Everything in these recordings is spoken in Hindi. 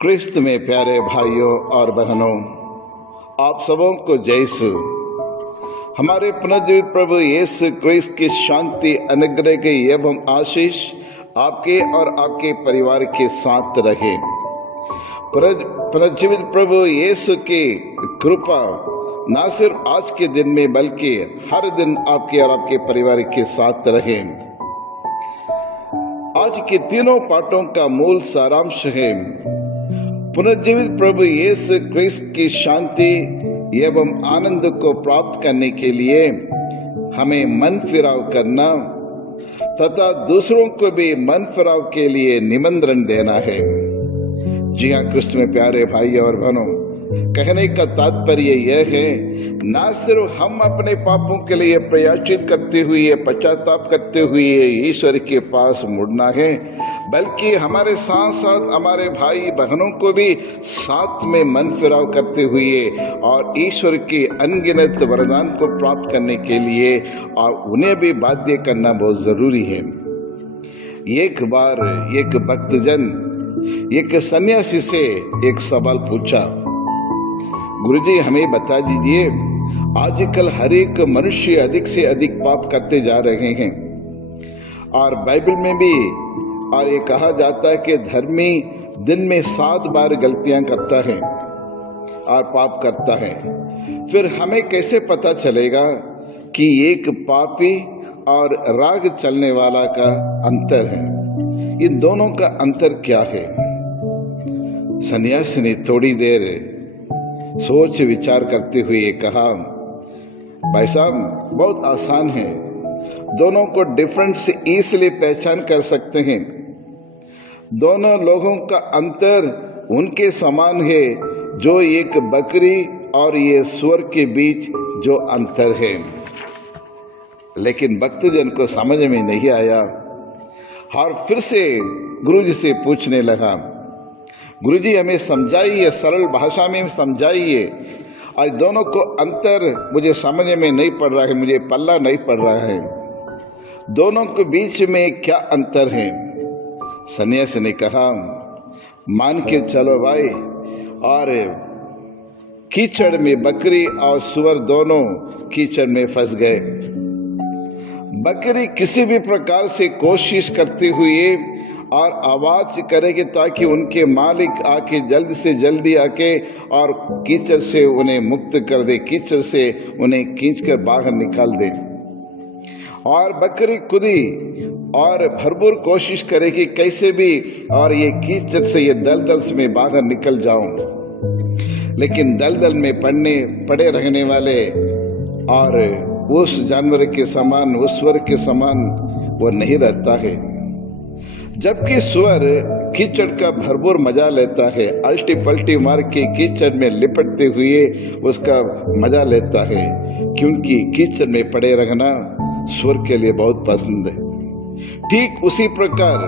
क्रिस्त में प्यारे भाइयों और बहनों, आप सबों को जय यीशु। हमारे पुनर्जीवित प्रभु यीशु क्रिस्त की शांति, अनुग्रह के एवं आशीष आपके और आपके परिवार के साथ रहे। पुनर्जीवित प्रभु यीशु की कृपा न सिर्फ आज के दिन में बल्कि हर दिन आपके और आपके परिवार के साथ रहे। आज के तीनों पाठों का मूल सारांश है पुनर्जीवित प्रभु यीशु क्रिस्त की शांति एवं आनंद को प्राप्त करने के लिए हमें मन फिराव करना तथा दूसरों को भी मन फिराव के लिए निमंत्रण देना है। जी हाँ, क्रिस्त में प्यारे भाई और बहनों, कहने का तात्पर्य यह है न सिर्फ हम अपने पापों के लिए प्रायश्चित करते हुए, पश्चाताप करते हुए ईश्वर के पास मुड़ना है, बल्कि हमारे साथ साथ हमारे भाई बहनों को भी साथ में मन फिराव करते हुए और ईश्वर के अनगिनत वरदान को प्राप्त करने के लिए और उन्हें भी बाध्य करना बहुत जरूरी है। एक बार एक भक्तजन एक सन्यासी से एक सवाल पूछा, गुरुजी हमें बता दीजिए, आजकल हर एक मनुष्य अधिक से अधिक पाप करते जा रहे हैं और बाइबल में भी और ये कहा जाता है कि धर्मी दिन में 7 बार गलतियां करता है और पाप करता है। फिर हमें कैसे पता चलेगा कि एक पापी और राग चलने वाला का अंतर है? इन दोनों का अंतर क्या है? सन्यासी ने थोड़ी देर सोच विचार करते हुए कहा, भाई साहब बहुत आसान है, दोनों को डिफरेंट से इसलिए पहचान कर सकते हैं। दोनों लोगों का अंतर उनके समान है जो एक बकरी और ये सुअर के बीच जो अंतर है। लेकिन भक्तजन को समझ में नहीं आया और फिर से गुरुजी से पूछने लगा, गुरुजी हमें समझाइए, सरल भाषा में समझाइए, आज दोनों को अंतर मुझे समझ में नहीं पड़ रहा है, मुझे पल्ला नहीं पड़ रहा है, दोनों के बीच में क्या अंतर है? सन्यासी ने कहा, मान के चलो भाई, और कीचड़ में बकरी और सुअर दोनों कीचड़ में फंस गए। बकरी किसी भी प्रकार से कोशिश करते हुए और आवाज करेगी ताकि उनके मालिक आके जल्द से जल्दी आके और कीचड़ से उन्हें मुक्त कर दे, कीचड़ से उन्हें खींचकर बाहर निकाल दे। और बकरी खुदी और भरपूर कोशिश करेगी कैसे भी और ये कीचड़ से, ये दलदल से मैं बाहर निकल जाऊं। लेकिन दलदल में पड़े रहने वाले और उस जानवर के समान, उस स्वर के समान वो नहीं रहता है। जबकि सुअर कीचड़ का भरपूर मजा लेता है, अल्टी पल्टी मार के कीचड़ में लिपटते हुए उसका मजा लेता है, क्योंकि कीचड़ में पड़े रहना सुअर के लिए बहुत पसंद है। ठीक उसी प्रकार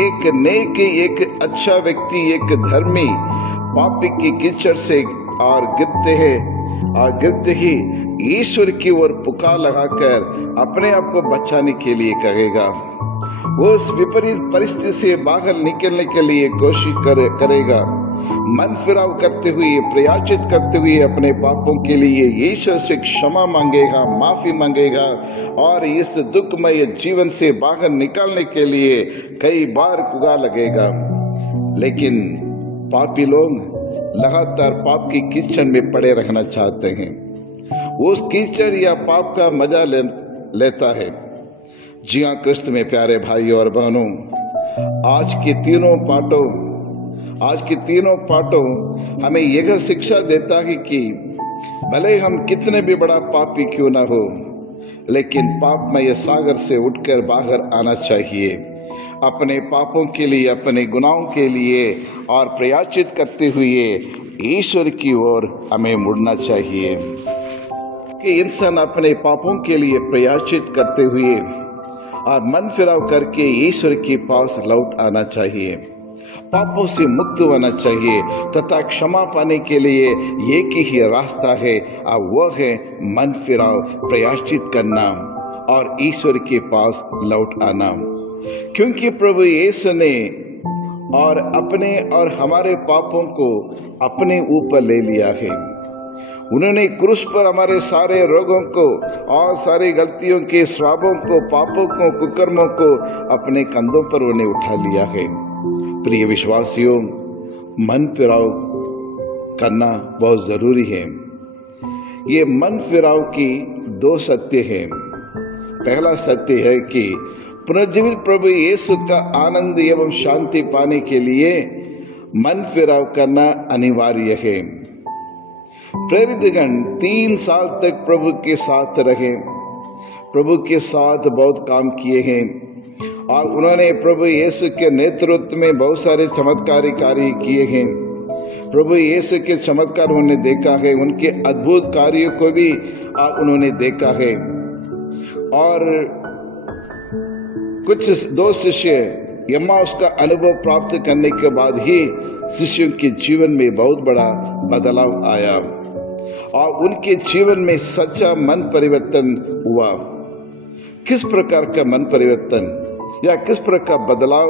एक नेक, एक अच्छा व्यक्ति, एक धर्मी पापी की कीचड़ से और गिरते हैं और गिरते ही ईश्वर की ओर पुकार लगाकर अपने आप को बचाने के लिए कहेगा, उस विपरीत परिस्थिति से बाहर निकलने के लिए कोशिश करेगा, मन फिराव करते हुए, प्रयाचित करते हुए अपने पापों के लिए ईश्वर से क्षमा मांगेगा, माफी मांगेगा और इस दुखमय जीवन से बाहर निकालने के लिए कई बार पुकार लगेगा। लेकिन पापी लोग लगातार पाप की कीचड़ में पड़े रहना चाहते हैं, उस कीचड़ या पाप का मजा लेता है। जी हाँ, क्रिस्त में प्यारे भाई और बहनों, आज के तीनों पाठों हमें यह शिक्षा देता है कि भले हम कितने भी बड़ा पापी क्यों ना हो, लेकिन पापमय सागर से उठकर बाहर आना चाहिए, अपने पापों के लिए, अपने गुनाहों के लिए और प्रायश्चित करते हुए ईश्वर की ओर हमें मुड़ना चाहिए। कि इंसान अपने पापों के लिए प्रायश्चित करते हुए और मन फिराव करके ईश्वर के पास लौट आना चाहिए, पापों से मुक्त होना चाहिए तथा क्षमा पाने के लिए एक ही रास्ता है और वह है मन फिराव, प्रायश्चित करना और ईश्वर के पास लौट आना। क्योंकि प्रभु यीशु ने और अपने और हमारे पापों को अपने ऊपर ले लिया है। उन्होंने क्रूस पर हमारे सारे रोगों को और सारी गलतियों के स्वाबों को, पापों को, कुकर्मों को अपने कंधों पर उन्हें उठा लिया है। प्रिय विश्वासियों, मन फिराव करना बहुत जरूरी है। ये मन फिराव की दो सत्य हैं। पहला सत्य है कि पुनर्जीवित प्रभु यीशु का आनंद एवं शांति पाने के लिए मन फिराव करना अनिवार्य है। प्रेरितगण 3 साल तक प्रभु के साथ रहे, प्रभु के साथ बहुत काम किए हैं और उन्होंने प्रभु यीशु के नेतृत्व में बहुत सारे चमत्कारी कार्य किए हैं। प्रभु यीशु के चमत्कार उन्होंने देखा है, उनके अद्भुत कार्यों को भी उन्होंने देखा है। और कुछ 2 शिष्य एम्माउस का अनुभव प्राप्त करने के बाद ही शिष्यों के जीवन में बहुत बड़ा बदलाव आया और उनके जीवन में सच्चा मन परिवर्तन हुआ। किस प्रकार का मन परिवर्तन या किस प्रकार बदलाव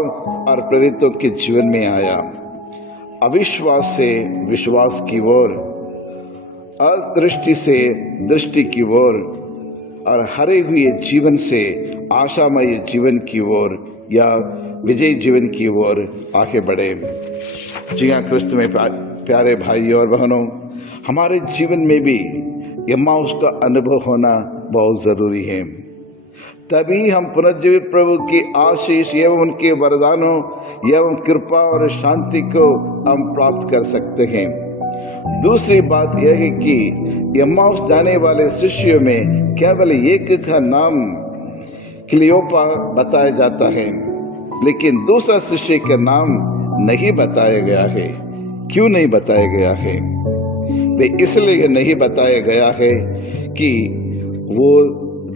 और प्रेरितों के जीवन में आया? अविश्वास से विश्वास की ओर, अदृष्टि से दृष्टि की ओर और हरे हुए जीवन से आशामय जीवन की ओर या विजय जीवन की ओर आगे बढ़े। जी हाँ, क्रिस्त में प्यारे भाई और बहनों, हमारे जीवन में भी एम्माउस का अनुभव होना बहुत जरूरी है। तभी हम पुनर्जीवित प्रभु की आशीष एवं उनके वरदानों एवं कृपा और शांति को हम प्राप्त कर सकते हैं। दूसरी बात यह है कि एम्माउस जाने वाले शिष्यों में केवल एक का नाम क्लियोपा बताया जाता है, लेकिन दूसरा शिष्य का नाम नहीं बताया गया है। क्यों नहीं बताया गया है? वे इसलिए नहीं बताया गया है कि वो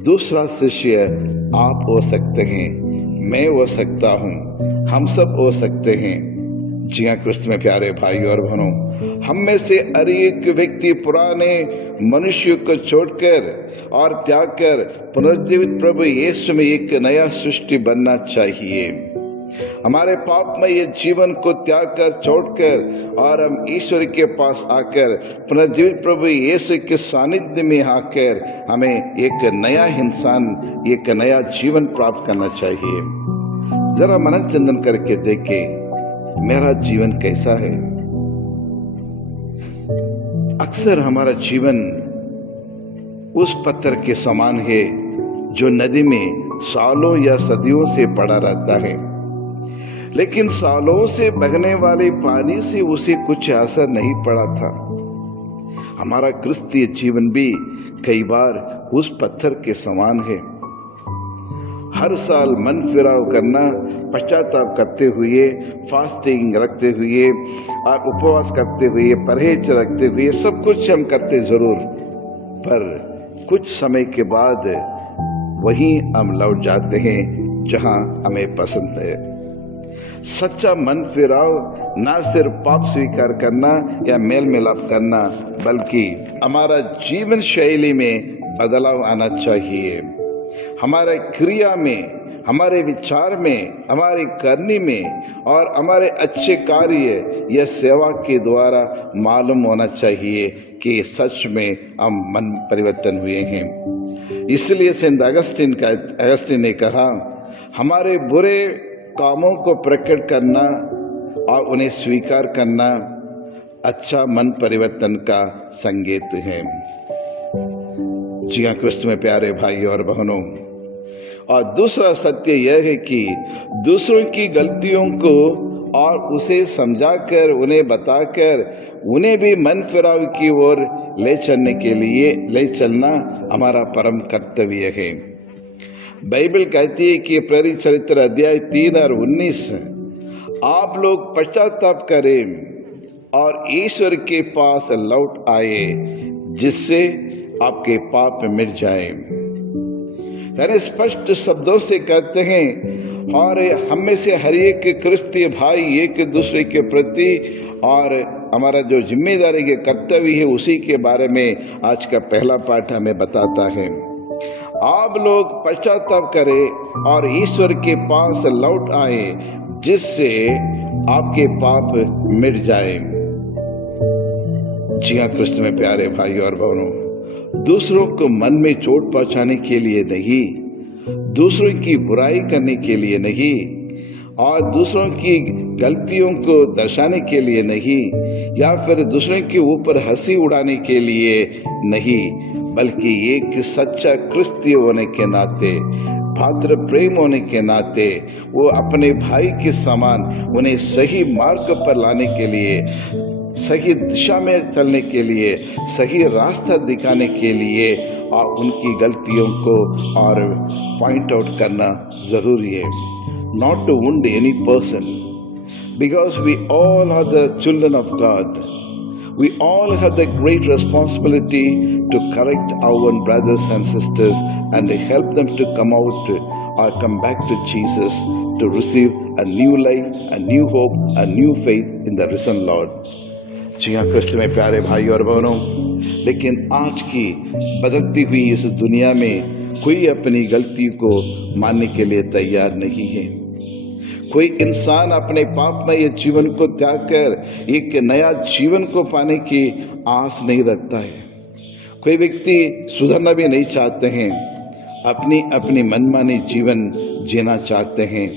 दूसरा शिष्य आप हो सकते हैं, मैं हो सकता हूं, हम सब हो सकते हैं। जी हाँ, क्रिस्त में प्यारे भाई और बहनों, हम में से हर एक व्यक्ति पुराने मनुष्य को छोड़कर और त्याग कर पुनर्जीवित प्रभु यीशु में एक नया सृष्टि बनना चाहिए। हमारे पाप में ये जीवन को त्याग कर छोड़कर और हम ईश्वर के पास आकर पुनर्जीवित प्रभु यीशु के सानिध्य में आकर हमें एक नया इंसान, एक नया जीवन प्राप्त करना चाहिए। जरा मनन चिंतन करके देखें, मेरा जीवन कैसा है? अक्सर हमारा जीवन उस पत्थर के समान है जो नदी में सालों या सदियों से पड़ा रहता है, लेकिन सालों से बहने वाले पानी से उसे कुछ असर नहीं पड़ा था। हमारा क्रिस्तीय जीवन भी कई बार उस पत्थर के समान है। हर साल मन फिराव करना, पश्चाताप करते हुए, फास्टिंग रखते हुए और उपवास करते हुए, परहेज रखते हुए सब कुछ हम करते जरूर, पर कुछ समय के बाद वहीं हम लौट जाते हैं जहां हमें पसंद है। सच्चा मन फिराव न सिर्फ पाप स्वीकार करना या मेल मिलाप करना, बल्कि हमारा जीवन शैली में बदलाव आना चाहिए। हमारे क्रिया में, हमारे विचार में, हमारे करने में और हमारे अच्छे कार्य या सेवा के द्वारा मालूम होना चाहिए कि सच में हम मन परिवर्तन हुए हैं। इसलिए सेंट अगस्टिन ने कहा, हमारे बुरे कामों को प्रकट करना और उन्हें स्वीकार करना अच्छा मन परिवर्तन का संकेत है। जी हाँ, क्रिस्त में प्यारे भाई और बहनों, और दूसरा सत्य यह है कि दूसरों की गलतियों को और उसे समझाकर, उन्हें बताकर, उन्हें भी मन फिराव की ओर ले चलना हमारा परम कर्तव्य है। बाइबल कहती है कि प्रेरित चरित्र अध्याय 3 और 19, आप लोग पश्चाताप करें और ईश्वर के पास लौट आए जिससे आपके पाप मिट जाए। यानी स्पष्ट शब्दों से कहते हैं, और हम में से हर एक क्रिस्तीय भाई एक दूसरे के प्रति और हमारा जो जिम्मेदारी के कर्तव्य है उसी के बारे में आज का पहला पाठ हमें बताता है। आप लोग पश्चाताप करें और ईश्वर के पास लौट आए जिससे आपके पाप मिट जाए। जी हाँ कृष्ण में प्यारे भाई और बहनों, दूसरों को मन में चोट पहुंचाने के लिए नहीं, दूसरों की बुराई करने के लिए नहीं और दूसरों की गलतियों को दर्शाने के लिए नहीं या फिर दूसरों के ऊपर हंसी उड़ाने के लिए नहीं, बल्कि एक सच्चा क्रिस्ती होने के नाते, भातृ प्रेम होने के नाते वो अपने भाई के समान उन्हें सही मार्ग पर लाने के लिए, सही दिशा में चलने के लिए, सही रास्ता दिखाने के लिए और उनकी गलतियों को और पॉइंट आउट करना जरूरी है। Not to wound any person, because we all are the children of God, we all have the great responsibility to correct our own brothers and sisters and help them to come out or come back to Jesus to receive a new life, a new hope, a new faith in the risen Lord. जी हाँ कृष्ण में प्यारे भाई और बहनों, लेकिन आज की बदलती हुई इस दुनिया में कोई अपनी गलती को मानने के लिए तैयार नहीं है। कोई इंसान अपने पापमय जीवन को त्याग कर एक नया जीवन को पाने की आस नहीं रखता है। कोई व्यक्ति सुधरना भी नहीं चाहते हैं, अपनी अपनी मनमानी जीवन जीना चाहते हैं।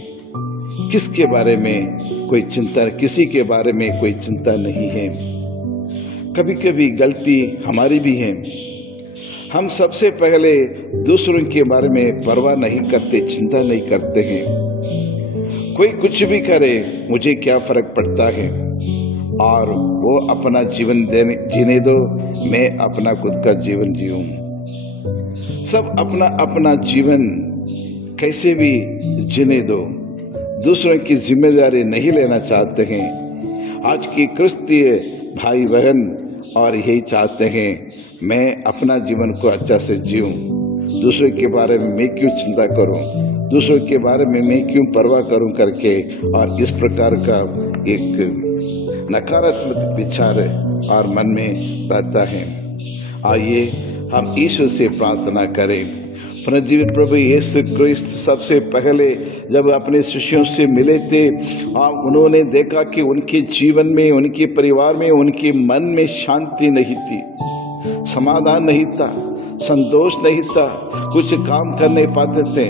किसके बारे में कोई चिंता, किसी के बारे में कोई चिंता नहीं है। कभी कभी गलती हमारी भी है। हम सबसे पहले दूसरों के बारे में परवाह नहीं करते, चिंता नहीं करते हैं। कोई कुछ भी करे, मुझे क्या फर्क पड़ता है, और वो अपना जीवन जीने दो, मैं अपना खुद का जीवन जीऊं। सब अपना अपना जीवन कैसे भी जीने दो, दूसरों की जिम्मेदारी नहीं लेना चाहते हैं। आज की क्रिस्तीय भाई बहन और यही चाहते हैं, मैं अपना जीवन को अच्छा से जीऊं, दूसरों के बारे में मैं क्यों चिंता करूं, दूसरों के बारे में मैं क्यों परवाह करूं करके, और इस प्रकार का एक नकारात्मक विचार और मन में रहता है। आइए हम ईश्वर से प्रार्थना करें। पुनर्जीवित प्रभु यीशु क्रिस्त सबसे पहले जब अपने शिष्यों से मिले थे, उन्होंने देखा कि उनके जीवन में, उनके परिवार में, उनके मन में शांति नहीं थी, समाधान नहीं था, संतोष नहीं था, कुछ काम कर नहीं पाते थे,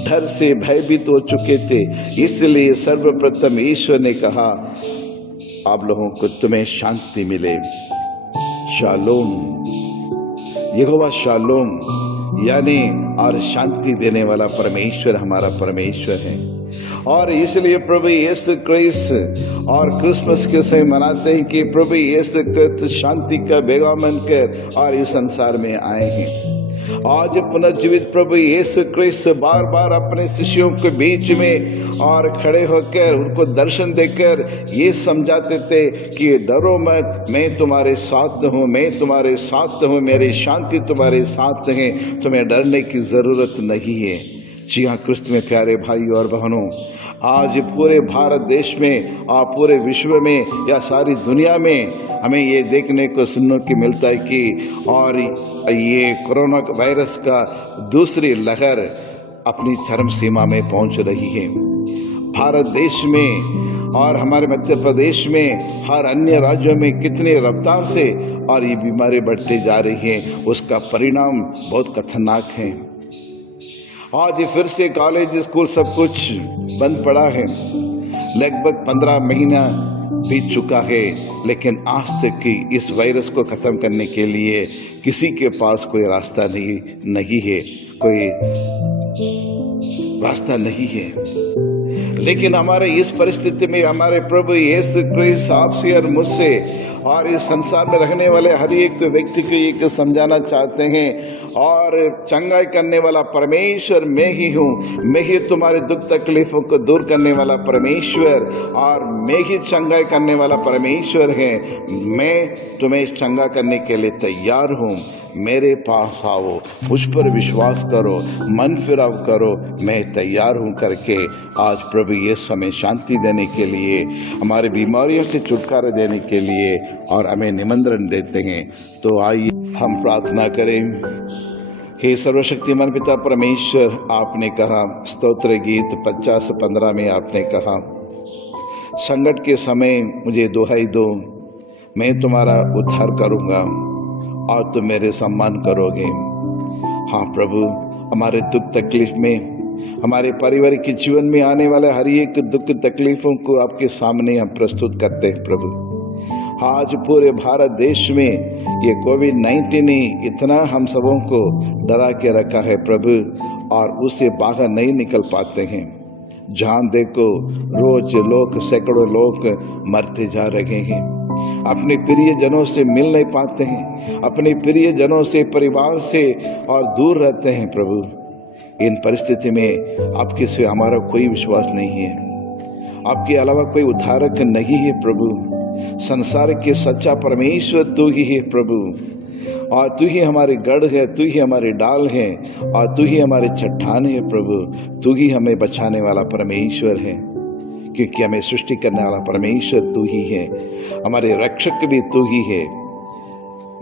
डर से भयभीत हो चुके थे। इसलिए सर्वप्रथम ईश्वर ने कहा, आप लोगों को तुम्हें शांति मिले। शालोम, यहोवा शालोम, यानी और शांति देने वाला परमेश्वर हमारा परमेश्वर है। और इसलिए प्रभु यीशु क्रिस्त और क्रिसमस के समय मनाते हैं कि प्रभु यीशु क्रिस्त शांति का पैगाम कर और इस संसार में आए हैं। आज पुनर्जीवित प्रभु यीशु क्रिस्त बार बार अपने शिष्यों के बीच में और खड़े होकर उनको दर्शन देकर ये समझाते थे कि डरो मत, मैं तुम्हारे साथ हूँ, मैं तुम्हारे साथ हूँ, मेरी शांति तुम्हारे साथ है, तुम्हें डरने की जरूरत नहीं है। जी हाँ क्रिस्त में प्यारे भाई और बहनों, आज पूरे भारत देश में और पूरे विश्व में या सारी दुनिया में हमें ये देखने को सुनने को मिलता है कि और ये कोरोना वायरस का दूसरी लहर अपनी चरम सीमा में पहुंच रही है। भारत देश में और हमारे मध्य प्रदेश में, हर अन्य राज्यों में कितनी रफ्तार से और ये बीमारी बढ़ती जा रही है, उसका परिणाम बहुत खतरनाक है। आज फिर से कॉलेज स्कूल सब कुछ बंद पड़ा है। लगभग 15 महीना बीत चुका है, लेकिन आज तक की इस वायरस को खत्म करने के लिए किसी के पास कोई रास्ता नहीं है, कोई रास्ता नहीं है। लेकिन हमारे इस परिस्थिति में हमारे प्रभु यीशु क्रिस्त आपसे और मुझसे और इस संसार में रहने वाले हर एक व्यक्ति को एक समझाना चाहते हैं, और चंगाई करने वाला परमेश्वर मैं ही हूँ, मैं ही तुम्हारे दुख तकलीफों को दूर करने वाला परमेश्वर, और मैं ही चंगाई करने वाला परमेश्वर है। मैं तुम्हें चंगा करने के लिए तैयार हूँ, मेरे पास आओ, मुझ पर विश्वास करो, मन फिराव करो, मैं तैयार हूँ करके आज प्रभु यीशु हमें शांति देने के लिए, हमारे बीमारियों से छुटकारा देने के लिए और हमें निमंत्रण देते हैं। तो आइए हम प्रार्थना करें। हे सर्वशक्तिमान पिता परमेश्वर, आपने कहा स्तोत्र गीत 50-15 में आपने कहा, संकट के समय मुझे दुहाई दो, मैं तुम्हारा उद्धार करूंगा और तुम मेरे सम्मान करोगे। हाँ प्रभु, हमारे दुख तकलीफ में, हमारे पारिवारिक के जीवन में आने वाले हर एक दुख तकलीफों को आपके सामने हम प्रस्तुत करते हैं प्रभु। आज पूरे भारत देश में ये कोविड-19 ने इतना हम सबों को डरा के रखा है प्रभु, और उससे बाहर नहीं निकल पाते हैं। जहाँ देखो रोज लोग, सैकड़ों लोग मरते जा रहे हैं, अपने प्रियजनों से मिल नहीं पाते हैं, अपने प्रियजनों से, परिवार से और दूर रहते हैं प्रभु। इन परिस्थिति में आपके सिवा हमारा कोई विश्वास नहीं है, आपके अलावा कोई उद्धारक नहीं है प्रभु। संसार के सच्चा परमेश्वर तू ही है प्रभु, और तू ही हमारे गढ़ है, तू ही हमारे डाल है, और तू ही हमारे चट्टान है प्रभु। तू ही हमें बचाने वाला परमेश्वर है, क्योंकि हमें सृष्टि करने वाला परमेश्वर तू ही है, हमारे रक्षक भी तू ही है।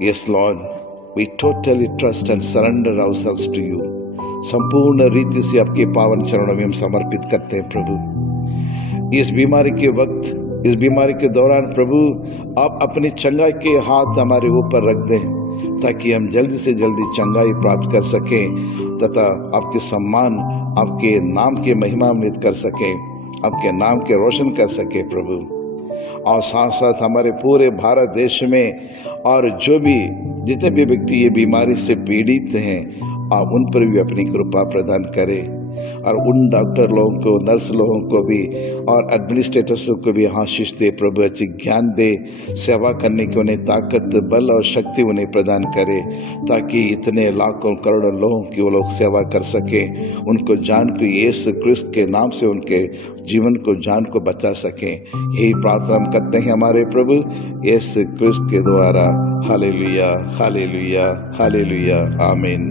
Yes lord, we totally trust and surrender ourselves to you. संपूर्ण रीति से आपके पावन चरणों में हम समर्पित करते हैं प्रभु। इस बीमारी के वक्त, इस बीमारी के दौरान प्रभु, आप अपनी चंगाई के हाथ हमारे ऊपर रख दें, ताकि हम जल्दी से जल्दी चंगाई प्राप्त कर सकें, तथा आपके सम्मान, आपके नाम के महिमान्वित कर सकें, आपके नाम के रोशन कर सके प्रभु। और साथ साथ हमारे पूरे भारत देश में और जो भी जितने भी व्यक्ति ये बीमारी से पीड़ित हैं, आप उन पर भी अपनी कृपा प्रदान करें, और उन डॉक्टर लोगों को, नर्स लोगों को भी और एडमिनिस्ट्रेटर्स को भी आशीष दे प्रभु, अच्छी ज्ञान दे, सेवा करने की उन्हें ताकत, बल और शक्ति उन्हें प्रदान करे, ताकि इतने लाखों करोड़ों लोगों की वो लोग सेवा कर सके, उनको जान को यीशु क्रिस्त के नाम से उनके जीवन को, जान को बचा सकें। यही प्रार्थना हम करते हैं हमारे प्रभु यीशु क्रिस्त के द्वारा। हालेलुया, हालेलुया, हालेलुया, आमीन।